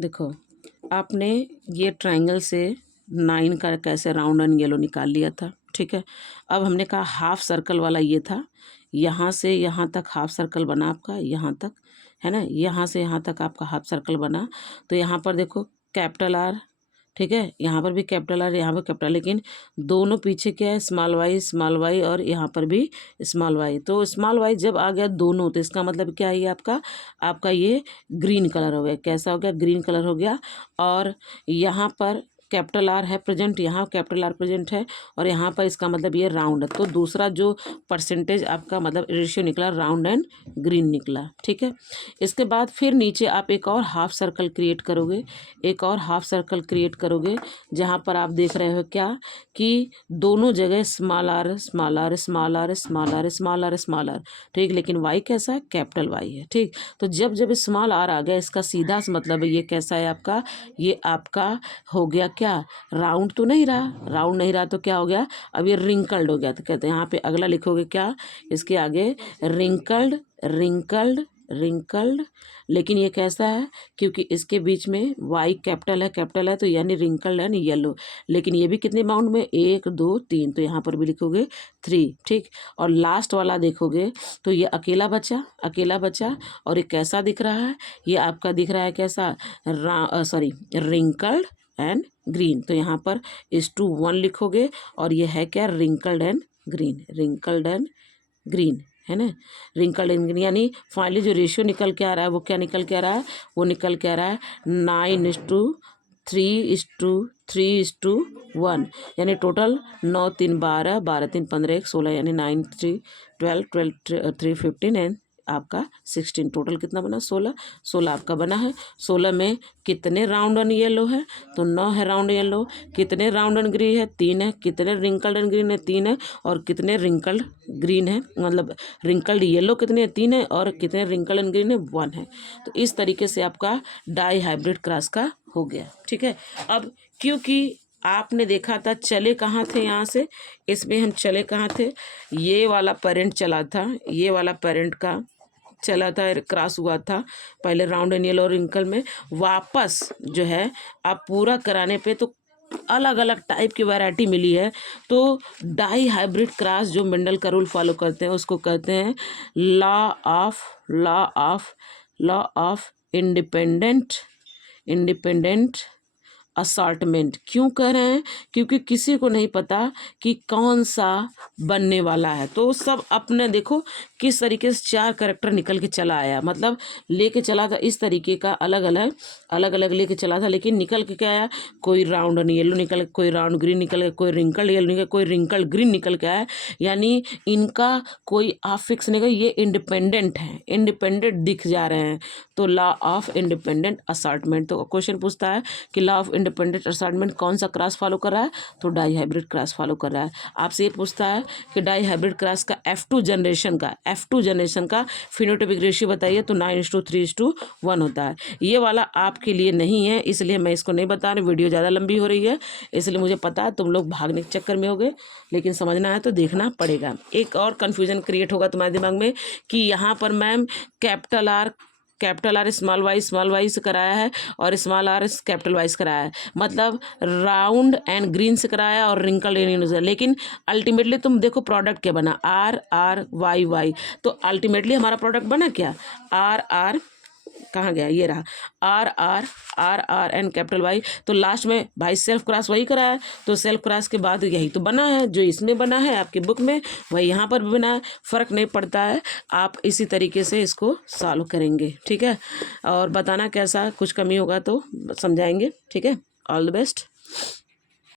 देखो, आपने ये ट्रायंगल से 9 का कैसे राउंड एंड येलो निकाल लिया था, ठीक है। अब हमने कहा हाफ सर्कल वाला ये था, यहाँ से यहाँ तक हाफ सर्कल बना आपका, यहाँ तक, है ना, यहाँ से यहाँ तक आपका हाफ सर्कल बना। तो यहाँ पर देखो कैपिटल आर, ठीक है, यहाँ पर भी कैपिटल आर, यहाँ पर कैपिटल, लेकिन दोनों पीछे क्या है, स्मॉल वाई और यहाँ पर भी स्मॉल वाई। तो स्मॉल वाई जब आ गया दोनों, तो इसका मतलब क्या है, ये आपका ये ग्रीन कलर हो गया। कैसा हो गया, ग्रीन कलर हो गया। और यहाँ पर कैपिटल आर है प्रेजेंट, यहाँ कैपिटल आर प्रेजेंट है, और यहाँ पर इसका मतलब ये राउंड है। तो दूसरा जो परसेंटेज आपका मतलब रेशियो निकला, राउंड एंड ग्रीन निकला, ठीक है। इसके बाद फिर नीचे आप एक और हाफ सर्कल क्रिएट करोगे, एक और हाफ सर्कल क्रिएट करोगे, जहाँ पर आप देख रहे हो क्या, कि दोनों जगह small R small R small R small R small R small R, ठीक। लेकिन वाई कैसा है, कैपिटल वाई है, ठीक। तो जब जब स्मॉल आर आ गया, इसका सीधा सा मतलब है ये कैसा है आपका, ये आपका हो गया क्या, राउंड तो नहीं रहा, राउंड नहीं रहा तो क्या हो गया, अब ये रिंकल्ड हो गया। तो कहते हैं यहाँ पे अगला लिखोगे क्या, इसके आगे रिंकल्ड रिंकल्ड रिंकल्ड। लेकिन ये कैसा है, क्योंकि इसके बीच में वाई कैपिटल है तो यानी रिंकल्ड एंड येलो। लेकिन ये भी कितने अमाउंट में, 1 2 3, तो यहाँ पर भी लिखोगे 3, ठीक। और लास्ट वाला देखोगे तो ये अकेला बचा, और ये कैसा दिख रहा है, ये आपका दिख रहा है कैसा, रिंकल्ड एंड ग्रीन। तो यहाँ पर (1 लिखोगे, और ये है क्या, wrinkled and green, wrinkled and green, है ना, रिंकल्ड एंड ग्रीन। यानी फाइनली जो रेशियो निकल के आ रहा है वो क्या निकल के आ रहा है, वो निकल के आ रहा है 9:3:3:1, यानी टोटल 9 3 12, 12 3 15 1 16, यानी 9 3 12 12 3 15 एंड आपका 16, टोटल कितना बना, 16 आपका बना है। 16 में कितने राउंड एंड येलो है, तो 9 है राउंड येलो। कितने राउंड एंड ग्रीन है, 3 है। कितने रिंकल्ड एंड ग्रीन है, 3 है। और कितने रिंकल्ड ग्रीन है, मतलब रिंकल्ड येलो कितने, 3 है। और कितने रिंकल्ड एंड ग्रीन है, 1 है। तो इस तरीके से आपका डाई हाइब्रिड क्रॉस का हो गया, ठीक है। अब क्योंकि आपने देखा था चले कहाँ थे, यहाँ से इसमें हम चले कहाँ थे, ये वाला पेरेंट चला था, ये वाला पेरेंट का चला था, क्रॉस हुआ था पहले राउंड एंड येलो रिंकल में। वापस जो है आप पूरा कराने पे तो अलग अलग टाइप की वैरायटी मिली है। तो डाई हाइब्रिड क्रॉस जो मेंडल का रूल फॉलो करते हैं उसको कहते हैं लॉ ऑफ इंडिपेंडेंट असॉर्टमेंट। क्यों कह रहे हैं, क्योंकि किसी को नहीं पता कि कौन सा बनने वाला है। तो सब अपने देखो किस तरीके से 4 कैरेक्टर निकल के चला आया, मतलब लेके चला था इस तरीके का, अलग अलग लेके चला था, लेकिन निकल के क्या आया, कोई राउंड येलो निकल, कोई राउंड ग्रीन निकल गया, कोई रिंकल येलो निकल, कोई रिंकल ग्रीन निकल के आया। यानी इनका कोई अफिक्स नहीं, ये इंडिपेंडेंट है, इंडिपेंडेंट दिख जा रहे हैं। तो लॉ ऑफ इंडिपेंडेंट असॉर्टमेंट। तो क्वेश्चन पूछता है कि लॉ ऑफ इंडिपेंडेंट असॉर्टमेंट कौन सा क्रॉस फॉलो कर रहा है, तो डाई हाइब्रिड क्रॉस फॉलो कर रहा है। आपसे ये पूछता है कि डाई हाइब्रिड क्रॉस का F2 जनरेशन का फिनोटाइपिक रेशियो बताइए, तो 9:3:1 होता है। ये वाला आपके लिए नहीं है, इसलिए मैं इसको नहीं बता रही, वीडियो ज़्यादा लंबी हो रही है, इसलिए मुझे पता है तुम लोग भागने के चक्कर में होगे, लेकिन समझना है तो देखना पड़ेगा। एक और कन्फ्यूजन क्रिएट होगा तुम्हारे दिमाग में कि यहाँ पर ma'am capital R small Y से कराया है, और स्मॉल आर कैपिटल वाई से कराया है, मतलब राउंड एंड ग्रीन से कराया और रिंकल ग्रीन से। लेकिन अल्टीमेटली तुम देखो प्रोडक्ट क्या बना, RRYY। तो अल्टीमेटली हमारा प्रोडक्ट बना क्या, RR कहाँ गया, ये रहा, RR एंड कैपिटल वाई। तो लास्ट में भाई सेल्फ क्रॉस वही कराया, तो सेल्फ क्रॉस के बाद यही तो बना है, जो इसमें बना है आपकी बुक में वही यहाँ पर भी बना है, फ़र्क नहीं पड़ता है। आप इसी तरीके से इसको सॉल्व करेंगे, ठीक है। और बताना कैसा, कुछ कमी होगा तो समझाएंगे, ठीक है। All the best.